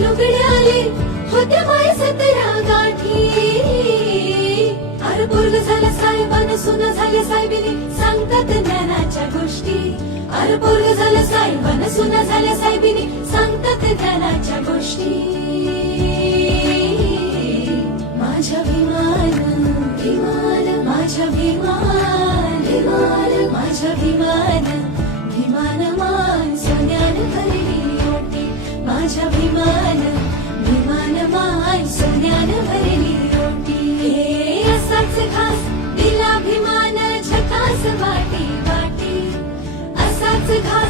लुगडे आले होते माय 17 गाठी. अरे पोरग झालं साहेबान सुना झाले साहेबिनी सांगतात ज्ञानाच्या गोष्टी. अरे पोरग झालं साहेबान सुना झाल्या साहेबिनी सांगतात ज्ञानाच्या गोष्टी. माझ्या भीमान भीमान माझ्या भीमान भीमान माझ्या भीमान भीमान मान सोन्यान भरली ओटी. माझ्या भीमान भीमान मान सोन्यान भरली ओटी. हे असाच घास दिला भीमान झकास वाटी वाटी. असाच घास